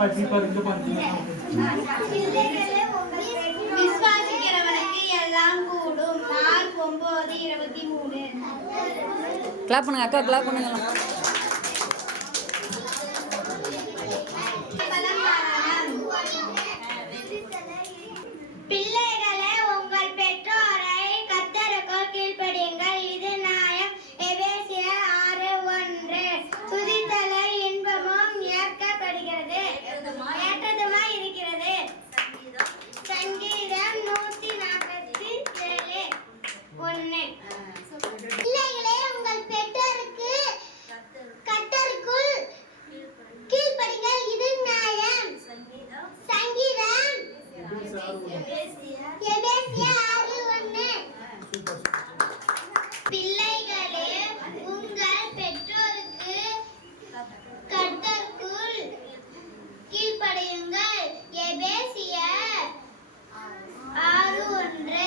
பாருங்க விசுவாசிக்கிறவனுக்கு எல்லாம் கூடும் மார்க் ஒன்பது இருபத்தி மூணு கிளாப் பண்ணுங்க அக்கா கிளாப் பண்ணுங்க பிள்ளைகளே உங்கள் பெற்றோரை கத்தருக்குள் கீழ்ப்படியுங்கள் இது நியாயம் எபேசியர் ஆறு ஒன்று துதித்தலை இன்பமும் ஏற்கப்படுகிறது ஏற்றதுமாய் இருக்கிறது சங்கீதம் நூத்தி நாற்பத்தி ஏழு ஒன்று பிள்ளைகளே உங்கள் பெற்றோருக்கு கத்தருக்குள் கீழ்ப்படிங்கள் இது நியாயம் சங்கீதம் எபேசியர் ஆறு ஒன்று பிள்ளைகளே உங்கள் பெற்றோருக்கு கர்த்தருக்குள் கீழ்ப்படியுங்கள் எபேசியர் ஆறு ஒன்று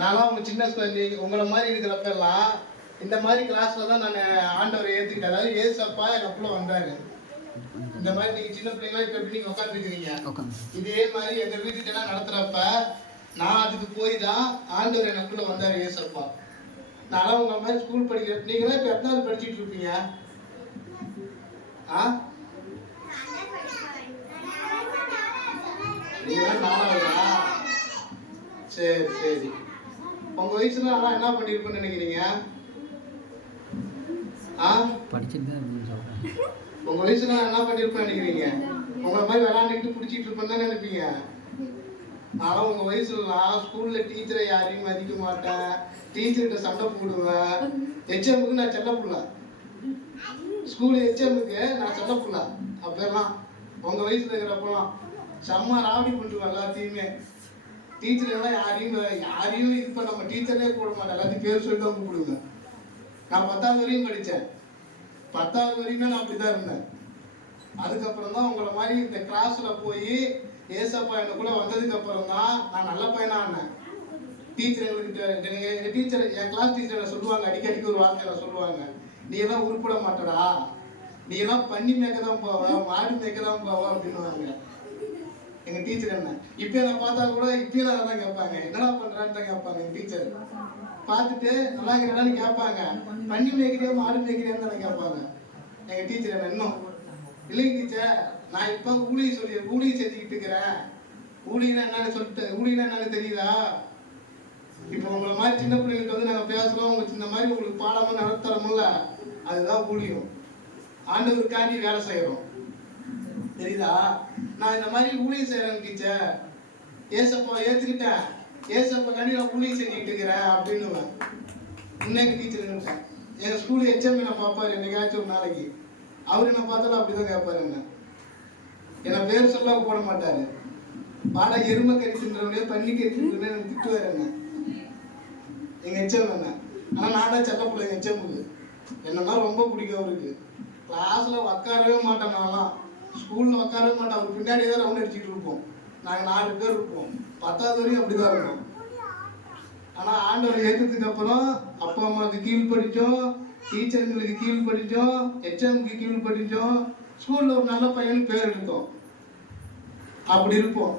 நான்லாம் உங்க சின்ன குழந்தை உங்களை மாதிரி இருக்கிறப்பெல்லாம் இந்த மாதிரி கிளாஸ்ல தான் நான் ஆண்டவரை ஏத்துக்கிட்டேன். அதாவது ஏசப்பா என் அப்புல வந்தாரு. இந்த மாதிரி நீங்க சின்ன பிள்ளைங்களா இப்ப எப்படி நீங்க உட்காந்துருக்கீங்க இதே மாதிரி எங்க வீட்டுக்கு எல்லாம் நடத்துறப்ப நான் அதுக்கு போய் தான் ஆண்டவர் எனக்குள்ள வந்தாரு ஏசப்பா. நான்லாம் உங்க மாதிரி ஸ்கூல் படிக்கிற நீங்களாம் இப்ப எத்தனாவது படிச்சிட்டு இருப்பீங்க? ஆ நீங்களாம் நாலாவதா சரி சரி உங்க வயசுல ஆனா என்ன பண்ணிருப்பேன்னு நினைக்கிறீங்க ஆ படிச்சுட்டு தான் உங்க வயசுல நான் என்ன பண்ணிருப்பேன் நினைக்கிறீங்க உங்களை மாதிரி விளாண்டுக்கிட்டு பிடிச்சிட்டு இருப்பேன்னு தான் நினைப்பீங்க நான் உங்க வயசுலலாம் ஸ்கூல்ல டீச்சரை யாரையும் மதிக்க மாட்டேன் டீச்சர்கிட்ட சண்டை போடுவேன் ஹெச்எம்க்கு நான் செல்ல புள்ள ஸ்கூல் ஹெச்எம்க்கு நான் செல்ல புள்ள அப்பெல்லாம் உங்க வயசுல இருக்கிறப்பெல்லாம் செம்ம ராவடி பண்ணுவேன் எல்லாத்தையுமே. டீச்சர் எல்லாம் யாரையும் யாரையும் இது பண்ண நம்ம டீச்சரே போட மாட்டேன் எல்லாத்தையும் பேர் சொல்லி தான் கூப்பிடுங்க நான் பத்தாவது வரையும் படித்தேன். பத்தாவது வரையுமே நான் அப்படிதான் இருந்தேன். அதுக்கப்புறம் தான் உங்களை மாதிரி இந்த கிளாஸில் போய் ஏசப்பா எனக்குள்ள வந்ததுக்கு அப்புறம் தான் நான் நல்ல பையனாக ஆனேன். டீச்சர் எங்களுக்கு எங்கள் டீச்சர் என் கிளாஸ் டீச்சர் சொல்லுவாங்க? அடிக்கடிக்கு ஒரு வார்த்தை சொல்லுவாங்க? நீ எல்லாம் உருப்பிட மாட்டடா. நீ எல்லாம் பண்ணி மேய்க்க தான் போவ மாடு மேய்க்க தான் போவ அப்படின்னுவாங்க. எங்க டீச்சர் என்ன? இப்போ நான் பார்த்தா கூட இப்பயும் நல்லா தான் கேட்பாங்க. என்னடா பண்றான்னு தான் கேட்பாங்க எங்க டீச்சர் பார்த்துட்டு நல்லா இருக்கிறான்னு கேட்பாங்க. பண்ணி மேய்க்கிறியா மாடு மேய்க்கிறியான்னு தானே கேட்பாங்க. எங்க டீச்சர் என்ன இன்னும்? இல்லைங்க டீச்சர் நான் இப்போ ஊழியை சொல்லி ஊழியை செஞ்சுக்கிட்டு இருக்கிறேன். ஊழியனா என்னன்னு சொல்லிட்டு ஊழியனா என்னன்னு தெரியுதா? இப்போ உங்களை மாதிரி சின்ன பிள்ளைங்களுக்கு வந்து நாங்கள் பேசுகிறோம் உங்களுக்கு இந்த மாதிரி உங்களுக்கு பாடமும் நடத்தரமும்ல அதுதான் ஊழியம். ஆண்டவருக்காண்டி வேலை செய்கிறோம் தெரியுதா? நான் இந்த மாதிரி ஊழியம் செய்கிறேன் டீச்சர். ஏசப்பா ஏற்றுக்கிட்டேன் ஏசப்பா கண்டி நான் ஊழியம் செஞ்சுக்கிட்டு இருக்கிறேன் அப்படின்னுவேன். இன்னைக்கு டீச்சர் எங்கள் ஸ்கூல் ஹெச்எம் நான் பார்ப்பார்? என்னைக்காச்சும் ஒரு நாளைக்கு. அவர் என்ன பார்த்தாலும் அப்படிதான் கேட்பாரு என்ன. என்ன பேர் சொல்ல போட மாட்டார். பாட எருமை கறி தின்றவனே பன்னி கறி தின்றவனே எனக்கு திட்டுவார் என்ன. எங்கள் எச்சம் என்ன? ஆனால் நான் தான் செல்ல பிள்ளைங்க எங்க எச்சமுக்கு என்னன்னா ரொம்ப பிடிக்கும் அவருக்கு. கிளாஸில் உட்காரவே மாட்டேன் நான்லாம். ஸ்கூலில் உட்காரவே மாட்டோம். அவர் பின்னாடியே தான் ரவுண்ட் அடிச்சுட்டு இருப்போம். நாங்கள் நாலு பேர் இருப்போம். பத்தாவது வரையும் அப்படிதான் இருந்தோம் ஆனால் ஆண்டவர் ஏற்றதுக்கு அப்புறம் அப்பா அம்மாவுக்கு கீழ் படித்தோம். டீச்சருங்களுக்கு கீழ் படித்தோம். ஹெச்எம்க்கு கீழ் படித்தோம். ஸ்கூலில் ஒரு நல்ல பையன் பேர் எடுத்தோம். அப்படி இருப்போம்.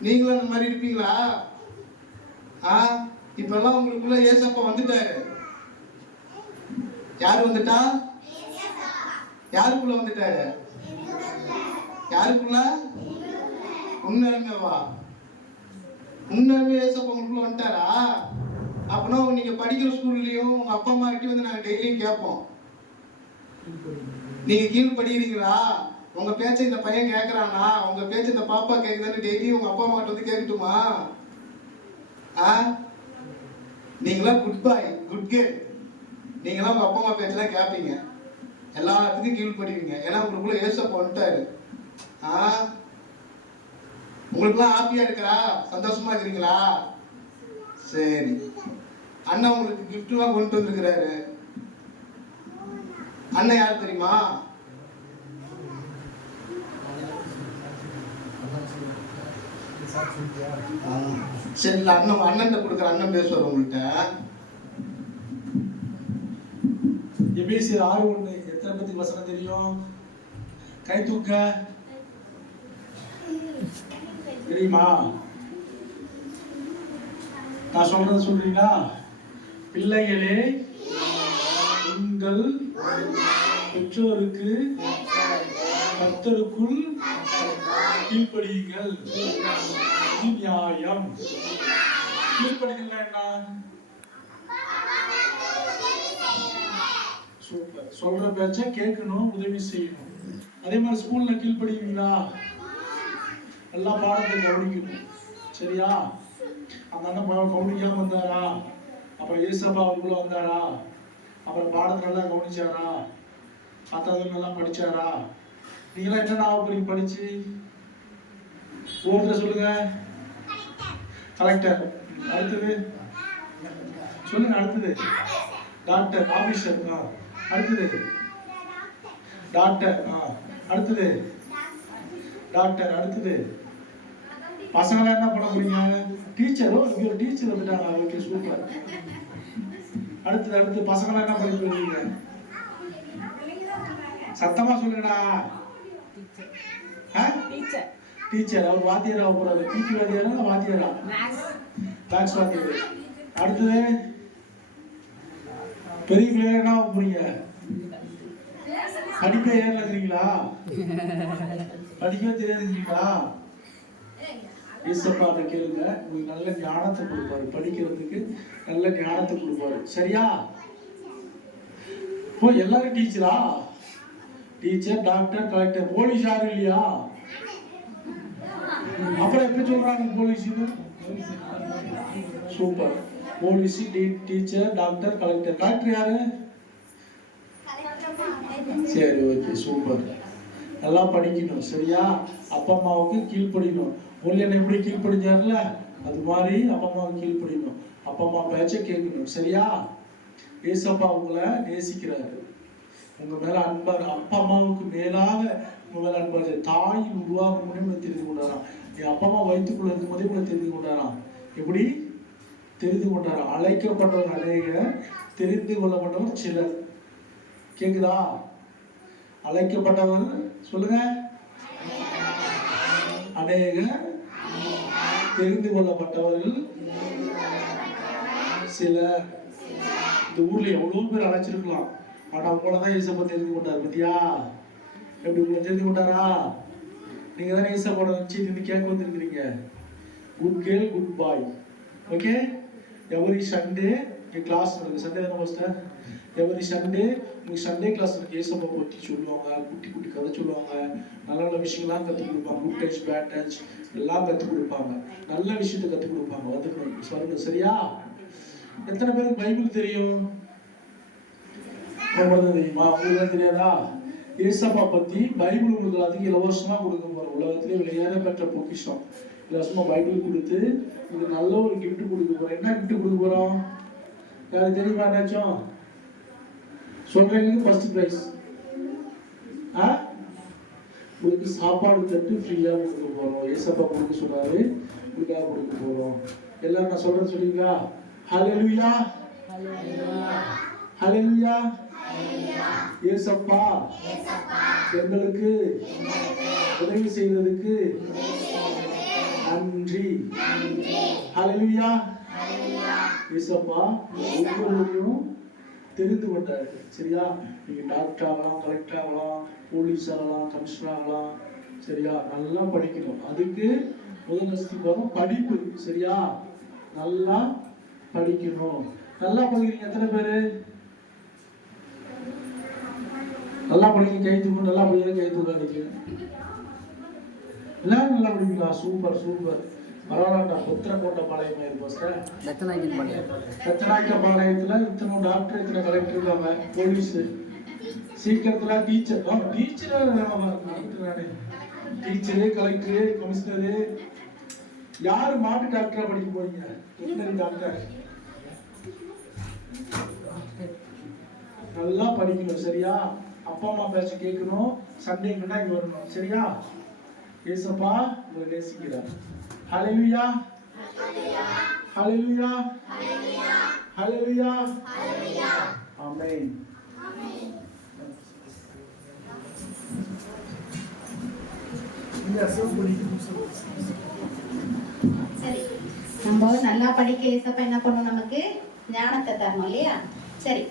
நீங்களும் அந்த மாதிரி இருப்பீங்களா? ஆ? இப்பெல்லாம் உங்களுக்குள்ள ஏசப்பா வந்துட்டாரு. யார் வந்துட்டா? யாருக்குள்ள வந்துட்டாரு? யாருக்குள்ள? உண்மையாலுமேவா உண்மையாலுமே ஏசப்பா உங்களுக்குள்ள வந்துட்டாரா? அப்படின்னா நீங்க படிக்கிற ஸ்கூல்லையும் உங்க அப்பா அம்மா கிட்ட வந்து நாங்க டெய்லியும் கேட்போம். நீங்க கீழ் படிக்கிறீங்களா உங்க பேச்ச இந்த பையன் கேட்கறானா? உங்க பேச்ச இந்த பாப்பா கேக்குதான்னு டெய்லியும் உங்க அப்பா அம்மா கிட்ட வந்து கேட்கட்டுமா? ஆ? நீங்களாம் குட் பாய் குட் கேர்ள் நீங்களாம் உங்க அப்பா அம்மா பேச்செல்லாம் கேட்பீங்க. எல்லாத்துக்கும் கீழ்படுவீங்க. ஏன்னா உங்களுக்குள்ள ஏசப்பா வந்துட்டாரு. உங்களுக்குலாம் ஹாப்பியா இருக்கிறா? சந்தோஷமா இருக்கிறீங்களா? சரி. அண்ணன் உங்களுக்கு கிஃப்ட்லாம் கொண்டு வந்திருக்கிறாரு. அண்ணன் யார் தெரியுமா? ஆ, சரி இல்லை அண்ணன் அண்ணன் கொடுக்குற அண்ணன் பேசுவார் உங்கள்கிட்ட எபிசி ஆறு ஒன்று? எத்தனை பத்தி வசனம் தெரியும்? கை தூக்க. தெரியுமா? நான் சொல்றது சொல்றீங்களா? பிள்ளைகளே உங்கள் பெற்றோருக்கு கத்தருக்குள் கீழ்ப்படியுங்கள். நியாயம். கீழ்ப்படிகள் என்ன சூப்பர். சொல்ற பேச்ச கேட்கணும் உதவி செய்யணும். அதே மாதிரி ஸ்கூல்ல கீழ்ப்படிவீங்களா எல்லா பாடத்தையும் கவனிக்கணும் சரியா? அந்த அண்ணன் பாடம் கவனிக்காம வந்தாரா? அப்புறம் ஏசப்பா உள்ள வந்தாரா? அப்புறம் பாடத்தை நல்லா கவனிச்சாரா? பத்தாவது நல்லா படிச்சாரா? நீங்களாம் என்னென்ன ஆக போறீங்க படிச்சு? ஒருத்தர் சொல்லுங்க. கலெக்டர் அடுத்தது? சொல்லுங்க அடுத்தது. டாக்டர் ஆபீசர் ஆ அடுத்தது? டாக்டர் ஆ அடுத்தது? டாக்டர் அடுத்தது? பசங்களாம் என்ன பண்ண போறீங்க டீச்சரோ இங்கே ஒரு டீச்சர் வந்துட்டாங்க. ஓகே சூப்பர் அடுத்து அடுத்து பசங்களாம் என்ன பண்ணி போறீங்க சத்தமா சொல்லுங்கடா. டீச்சர்? அவர் வாத்தியாரா போறாரு டீச்சர் வாத்தியாரா இல்ல வாத்தியாரா? மேக்ஸ் வாத்தியார். அடுத்தது பெரிய பிள்ளைங்க என்ன ஆக போறீங்க? படிக்க ஏறல இருக்கிறீங்களா படிக்கவே தெரியாதுங்களா ஈசப்பாட்ட கேளுங்க உங்களுக்கு நல்ல ஞானத்தை கொடுப்பாரு. படிக்கிறதுக்கு நல்ல ஞானத்தை கொடுப்பாரு. சரியா? ஓ எல்லாரும் டீச்சரா? டீச்சர் டாக்டர் கலெக்டர் போலீஸ் யாரும் இல்லையா? அப்புறம் எப்படி சொல்றாங்க போலீஸ்னு super. Police teacher doctor collector. Collector யாரு? சரி ஓகே சூப்பர். நல்லா படிக்கணும் சரியா? அப்பா அம்மாவுக்கு கீழ்ப்படிக்கணும் முருகன் எப்படி கீழ்ப்படிஞ்சார்ல? அது மாதிரி அப்பா அம்மாவுக்கு கீழ்ப்படியணும். அப்பா அம்மா பேச்ச கேட்கணும் சரியா? ஏசப்பா உங்களை நேசிக்கிறாரு. உங்க மேல அன்பா அப்பா அம்மாவுக்கு மேலாக உங்க மேல அன்பா தாயின் தாய் உருவாகும் முன்னே தெரிந்து கொண்டாராம். என் அப்பா அம்மா வயிற்றுக்குள்ள இருக்கும் போதே உங்களை தெரிந்து கொண்டாராம். எப்படி? தெரிந்து கொண்டாராம். அழைக்கப்பட்டவர் அநேகர் தெரிந்து கொள்ளப்பட்டவர் சிலர். கேக்குதா? அழைக்கப்பட்டவர் சொல்லுங்க. அநேக தெரிந்து கொள்ளப்பட்டவர்கள் சில இந்த ஊர்ல எவ்வளவு பேர் அழைச்சிருக்கலாம். ஆனா உங்களை தான் ஏசப்பா தெரிந்து கொண்டார் பத்தியா? எப்படி உங்களை தெரிந்து கொண்டாரா? நீங்க தானே ஏசப்போட வச்சு இந்த கேட்க வந்திருக்கிறீங்க. Good girl good boy okay every Sunday class இருக்கு சண்டே தானே மாஸ்டர் எவரி சண்டே உங்களுக்கு சண்டே கிளாஸ் ஏசப்பா பற்றி சொல்லுவாங்க குட்டி குட்டி கதை சொல்லுவாங்க. நல்ல நல்ல விஷயங்கள்லாம் கற்றுக் கொடுப்பாங்க. குட் டச் பேட் டச் எல்லாம் கற்றுக் கொடுப்பாங்க. நல்ல விஷயத்தை கற்றுக் கொடுப்பாங்க. வந்துக்கணும் சொல்லுங்க சரியா? எத்தனை பேருக்கு பைபிள் தெரியும்? ரொம்ப தெரியுமா? உங்களுக்கு தெரியாதா? ஏசப்பா பத்தி பைபிள் உங்களுக்கு எல்லாத்துக்கும் இலவசமா கொடுக்க போறோம். உலகத்திலே விளையாட பெற்ற பொக்கிஷம். இலவசமா பைபிள் கொடுத்து உங்களுக்கு நல்ல ஒரு கிஃப்ட் கொடுக்க போறோம். என்ன கிஃப்ட் கொடுக்க போறோம்? யாருக்கு தெரியுமா என்னாச்சும் சொல்றவங்களுக்கு ஃபர்ஸ்ட் பிரைஸ் ஆ? உங்களுக்கு சாப்பாடு தட்டு ஃப்ரீயா கொடுக்க போறோம். ஏசப்பா கொடுக்க சொன்னாரு. உங்களுக்காக கொடுக்க போறோம். எல்லாரும் நான் சொல்றது சொல்லுவீங்களா ஹalleluya ஹalleluya ஏசப்பா. எங்களுக்கு உதவி செய்ததுக்கு நன்றி. ஹalleluya இயேசப்பா ஒவ்வொருவரையும் தெரிந்து கொண்டாரு சரியா? நீங்க டாக்டர் ஆகலாம் கலெக்டர் ஆகலாம் போலீஸ் ஆகலாம் கமிஷனர் ஆகலாம். சரியா? நல்லா படிக்கணும். அதுக்கு முதல் அஸ்திபாரம் படிப்பு. சரியா? நல்லா படிக்கணும். நல்லா படிக்கிறீங்க எத்தனை பேரு? நல்லா படிக்கிறீங்க கை தூக்கும் நல்லா படிக்கிறீங்க கை தூக்காதீங்க. எல்லாரும் நல்லா படிக்கலாம் சூப்பர் சூப்பர். பரவாயில்லடா புத்திரக்கோட்டை பாளையம் இருப்பாஸ்டர் லட்சநாயகன் பண்ணி ரத்தனாக்க பாளையத்துல இத்தனை டாக்டர் இத்தனை கலெக்டர் இருக்காங்க? போலீஸ் சீக்கிரத்துல டீச்சர் டீச்சர் நானே டீச்சரு கலெக்டரு கமிஷனரு யாரு மாட்டு டாக்டரா படிக்க போறீங்க? வெட்டினரி டாக்டர் நல்லா படிக்கணும் சரியா? அப்பா அம்மா பேச்ச கேட்கணும் சண்டேக்குன்னா இங்க வரணும் சரியா? ஏசப்பா உங்களை நேசிக்கிறார் ஹalleluya ஹalleluya ஹalleluya ஆமென் சரி நம்ம நல்லா படிக்க ஏசப்பா என்ன பண்ணும் நமக்கு ஞானத்தை தரணும் இல்லையா சரி